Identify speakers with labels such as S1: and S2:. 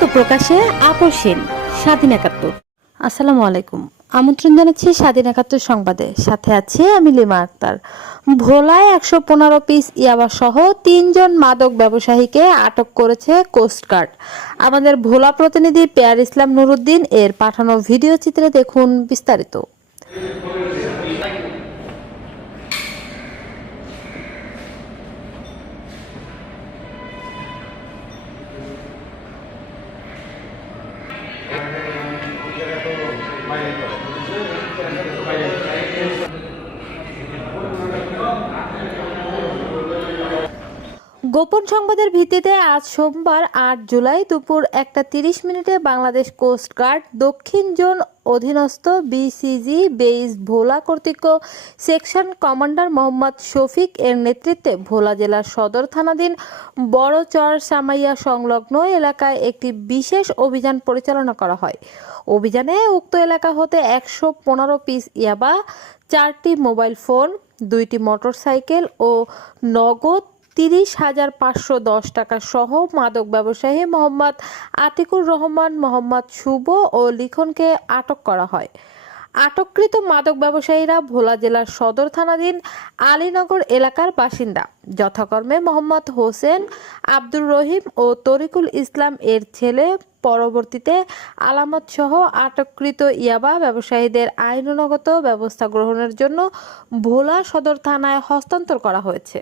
S1: সত্য প্রকাশে আপসীন স্বাধীন একাত্তর। আসসালামু আলাইকুম। আমন্ত্রণ জানাচ্ছি স্বাধীন একাত্তর সংবাদে। সাথে আছে আমি লিমা আক্তার। ভোলায় একশো পনেরো পিস ইয়াবা সহ তিনজন মাদক ব্যবসায়ীকে আটক করেছে কোস্টগার্ড আমাদের ভোলা প্রতিনিধি পেয়ার ইসলাম নুরুদ্দিন এর পাঠানো ভিডিও চিত্রে দেখুন বিস্তারিত। গোপন সংবাদের ভিত্তিতে আজ সোমবার আট জুলাই দুপুর একটা তিরিশ মিনিটে বাংলাদেশ কোস্ট গার্ড দক্ষিণ জোন অধীনস্থ বিসিজি বেইস ভোলা কর্তৃক সেকশন কমান্ডার মোহাম্মদ শফিক এর নেতৃত্বে ভোলা জেলার সদর থানাধীন বড়চর সামাইয়া সংলগ্ন এলাকায় একটি বিশেষ অভিযান পরিচালনা করা হয়। অভিযানে উক্ত এলাকা হতে একশো পনেরো পিস ইয়াবা, চারটি মোবাইল ফোন, দুইটি মোটরসাইকেল ও নগদ তিরিশ হাজার পাঁচশো দশ টাকা সহ মাদক ব্যবসায়ী মোহাম্মদ আতিকুর রহমান, মোহাম্মদ শুভ ও লিখনকে আটক করা হয়। আটককৃত মাদক ব্যবসায়ীরা ভোলা জেলার সদর থানাধীন আলীনগর এলাকার বাসিন্দা। যথাক্রমে মোহাম্মদ হোসেন, আব্দুর রহিম ও তরিকুল ইসলাম এর ছেলে। পরবর্তীতে আলামত সহ আটককৃত ইয়াবা ব্যবসায়ীদের আইনগত ব্যবস্থা গ্রহণের জন্য ভোলা সদর থানায় হস্তান্তর করা হয়েছে।